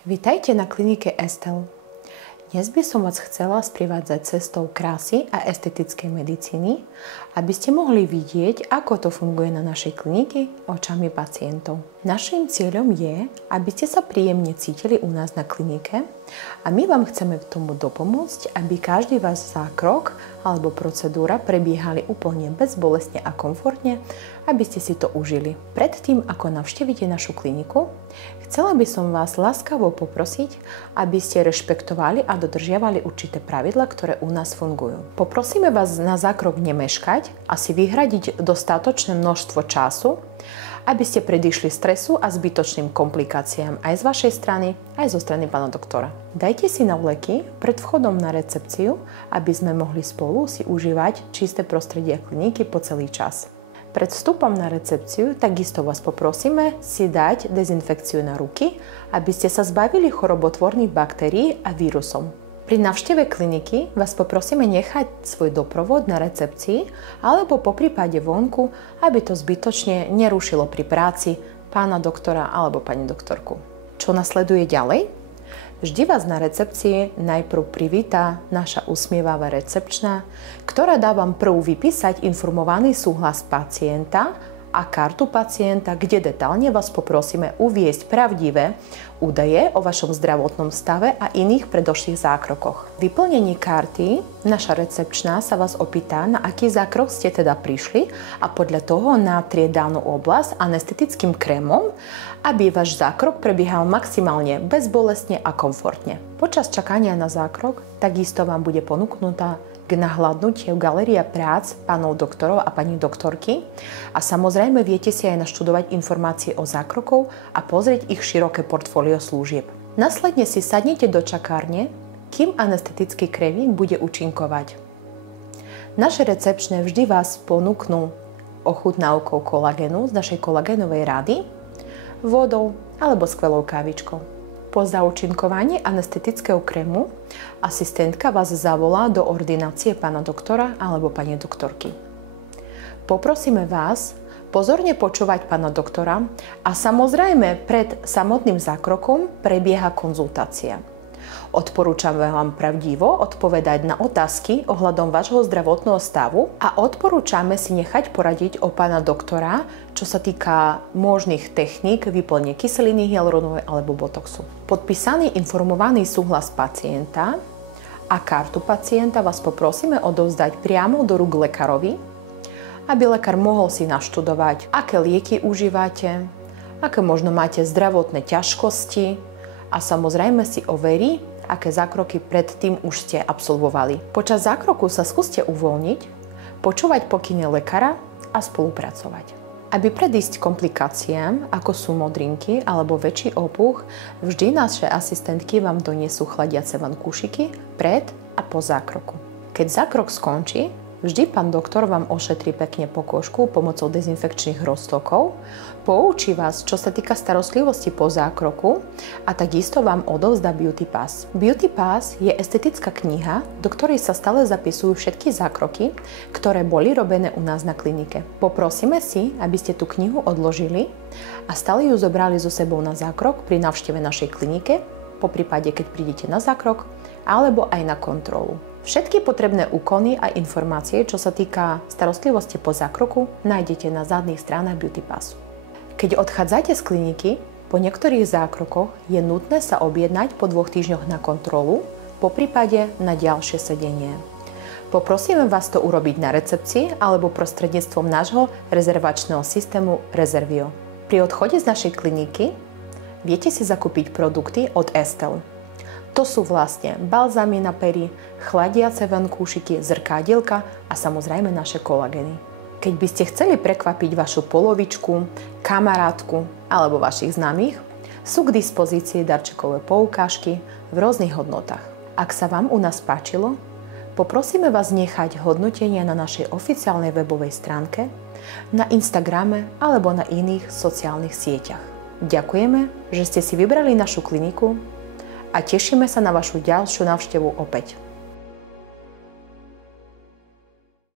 Vitajte na klinike Estel. Dnes by som vás chcela sprivádzať cestou krásy a estetickej medicíny, aby ste mohli vidieť, ako to funguje na našej klinike očami pacientov. Naším cieľom je, aby ste sa príjemne cítili u nás na klinike a my vám chceme k tomu dopomôcť, aby každý váš zákrok alebo procedúra prebiehali úplne bezbolestne a komfortne, aby ste si to užili. Predtým, ako navštívite našu kliniku, chcela by som vás láskavo poprosiť, aby ste rešpektovali a dodržiavali určité pravidlá, ktoré u nás fungujú. Poprosíme vás na zákrok nemeškať a si vyhradiť dostatočné množstvo času, aby ste predišli stresu a zbytočným komplikáciám aj z vašej strany, aj zo strany pána doktora. Dajte si navleky pred vchodom na recepciu, aby sme mohli spolu si užívať čisté prostredie kliniky po celý čas. Pred vstupom na recepciu takisto vás poprosíme si dať dezinfekciu na ruky, aby ste sa zbavili chorobotvorných baktérií a vírusov. Pri návšteve kliniky vás poprosíme nechať svoj doprovod na recepcii alebo poprípade vonku, aby to zbytočne nerušilo pri práci pána doktora alebo pani doktorku. Čo nasleduje ďalej? Vždy vás na recepcii najprv privítá naša usmievavá recepčná, ktorá dá vám prv vypísať informovaný súhlas pacienta a kartu pacienta, kde detailne vás poprosíme uviesť pravdivé údaje o vašom zdravotnom stave a iných predošlých zákrokoch. V vyplnení karty naša recepčná sa vás opýta, na aký zákrok ste teda prišli a podľa toho natrie danú oblasť anestetickým krémom, aby váš zákrok prebiehal maximálne bezbolestne a komfortne. Počas čakania na zákrok takisto vám bude ponúknutá k nahľadnutiu galéria prác pánov doktorov a pani doktorky a samozrejme viete si aj naštudovať informácie o zákrokov a pozrieť ich široké portfólio služieb. Následne si sadnete do čakárne, kým anestetický krémik bude účinkovať. Naše recepčné vždy vás ponúknú ochutnávkou kolagénu z našej kolagénovej rady, vodou alebo skvelou kávičkou. Po zaúčinkovaní anestetického krému asistentka vás zavolá do ordinácie pána doktora alebo pani doktorky. Poprosíme vás pozorne počúvať pána doktora a samozrejme pred samotným zákrokom prebieha konzultácia. Odporúčame vám pravdivo odpovedať na otázky ohľadom vášho zdravotného stavu a odporúčame si nechať poradiť o pána doktora, čo sa týka možných techník vyplnenia kyseliny hyaluronovej alebo botoxu. Podpísaný informovaný súhlas pacienta a kartu pacienta vás poprosíme odovzdať priamo do rúk lekárovi, aby lekár mohol si naštudovať, aké lieky užívate, aké možno máte zdravotné ťažkosti a samozrejme si overí, aké zákroky predtým už ste absolvovali. Počas zákroku sa skúste uvoľniť, počúvať pokyny lekára a spolupracovať. Aby predísť komplikáciám, ako sú modrinky alebo väčší opuch, vždy naše asistentky vám donesú chladiace vankúšiky pred a po zákroku. Keď zákrok skončí, vždy pán doktor vám ošetrí pekne pokožku pomocou dezinfekčných roztokov, poučí vás, čo sa týka starostlivosti po zákroku a takisto vám odovzdá Beauty Pass. Beauty Pass je estetická kniha, do ktorej sa stále zapisujú všetky zákroky, ktoré boli robené u nás na klinike. Poprosíme si, aby ste tú knihu odložili a stále ju zobrali so sebou na zákrok pri návšteve našej klinike, poprípade keď prídete na zákrok alebo aj na kontrolu. Všetky potrebné úkony a informácie, čo sa týka starostlivosti po zákroku, nájdete na zadných stranách Beauty Passu. Keď odchádzate z kliniky, po niektorých zákrokoch je nutné sa objednať po 2 týždňoch na kontrolu, poprípade na ďalšie sedenie. Poprosíme vás to urobiť na recepcii alebo prostredníctvom nášho rezervačného systému Rezervio. Pri odchode z našej kliniky viete si zakúpiť produkty od Estel. To sú vlastne balzámy na pery, chladiace vankúšiky, zrkadielka a samozrejme naše kolagény. Keď by ste chceli prekvapiť vašu polovičku, kamarátku alebo vašich známych, sú k dispozícii darčekové poukážky v rôznych hodnotách. Ak sa vám u nás páčilo, poprosíme vás nechať hodnotenia na našej oficiálnej webovej stránke, na Instagrame alebo na iných sociálnych sieťach. Ďakujeme, že ste si vybrali našu kliniku a tešíme sa na vašu ďalšiu návštevu opäť.